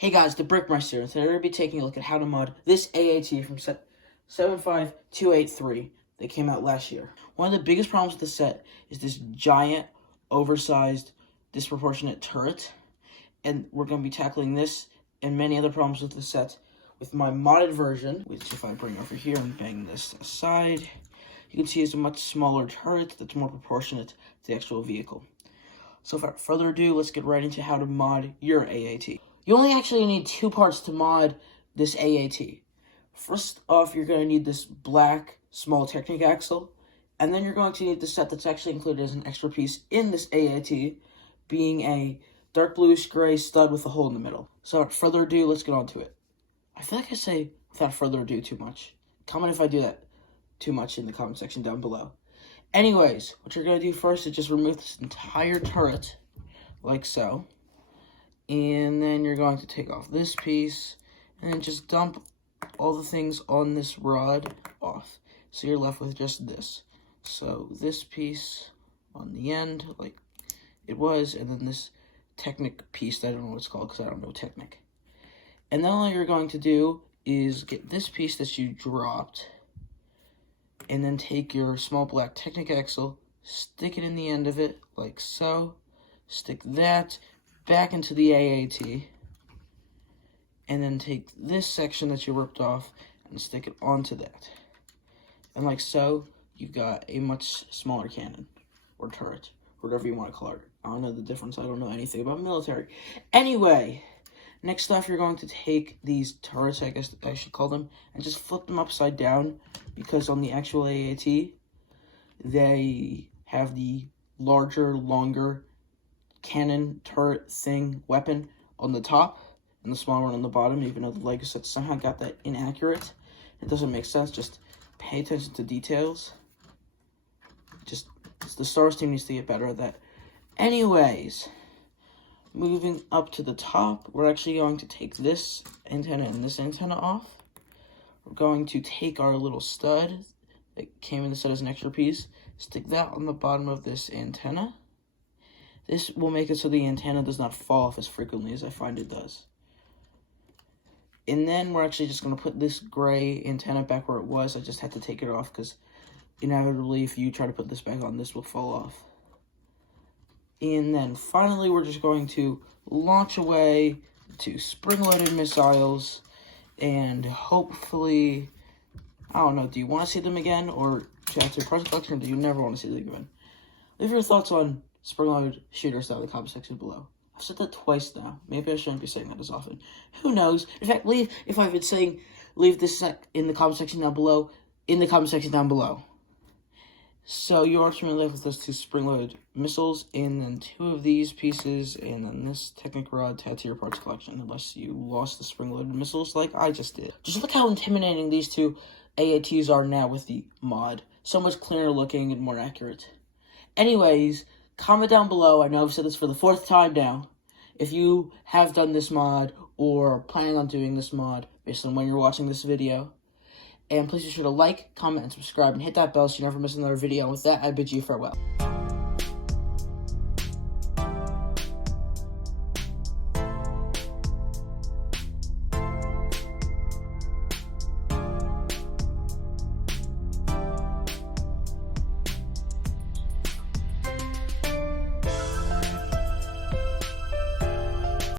Hey guys, the Brickmeister, and today we're going to be taking a look at how to mod this AAT from set 75283 that came out last year. One of the biggest problems with the set is this giant, oversized, disproportionate turret, and we're going to be tackling this and many other problems with the set with my modded version, which if I bring over here and bang this aside, you can see is a much smaller turret that's more proportionate to the actual vehicle. So without further ado, let's get right into how to mod your AAT. You only actually need two parts to mod this AAT. First off, you're going to need this black small Technic axle, and then you're going to need the set that's actually included as an extra piece in this AAT, being a dark bluish gray stud with a hole in the middle. So without further ado, let's get on to it. I feel like I say without further ado too much. Comment if I do that too much in the comment section down below. Anyways, what you're going to do first is just remove this entire turret, like so. And then you're going to take off this piece, and then just dump all the things on this rod off. So you're left with just this. So this piece on the end, like it was, and then this Technic piece that I don't know what it's called because I don't know Technic. And then all you're going to do is get this piece that you dropped, and then take your small black Technic axle, stick it in the end of it, like so, stick that back into the AAT, and then take this section that you ripped off and stick it onto that. And like so, you've got a much smaller cannon, or turret, whatever you want to call it. I don't know the difference, I don't know anything about military. Anyway, next off, you're going to take these turrets, I guess I should call them, and just flip them upside down, because on the actual AAT, they have the larger, longer cannon, turret, thing, weapon on the top, and the smaller one on the bottom, even though the Lego set somehow got that inaccurate. It doesn't make sense, just pay attention to details. Just, the Star Wars team needs to get better at that. Anyways, moving up to the top, we're actually going to take this antenna and this antenna off. We're going to take our little stud that came in the set as an extra piece, stick that on the bottom of this antenna. This will make it so the antenna does not fall off as frequently as I find it does. And then we're actually just going to put this gray antenna back where it was. I just had to take it off because inevitably if you try to put this back on, this will fall off. And then finally, we're just going to launch away to spring-loaded missiles, and hopefully, I don't know, do you want to see them again, or chat to parts collection, or do you never want to see them again? Leave your thoughts on spring-loaded shooters down in the comment section below. I've said that twice now. Maybe I shouldn't be saying that as often. Who knows? In fact, if I've been saying, leave this in the comment section down below, in the comment section down below. So you're ultimately left with those two spring-loaded missiles, and then two of these pieces, and then this Technic rod to add to your parts collection, unless you lost the spring-loaded missiles like I just did. Just look how intimidating these two AATs are now with the mod. So much cleaner looking and more accurate. Anyways, comment down below, I know I've said this for the 4th time now, if you have done this mod, or planning on doing this mod, based on when you're watching this video. And please be sure to like, comment, and subscribe, and hit that bell so you never miss another video. And with that, I bid you farewell.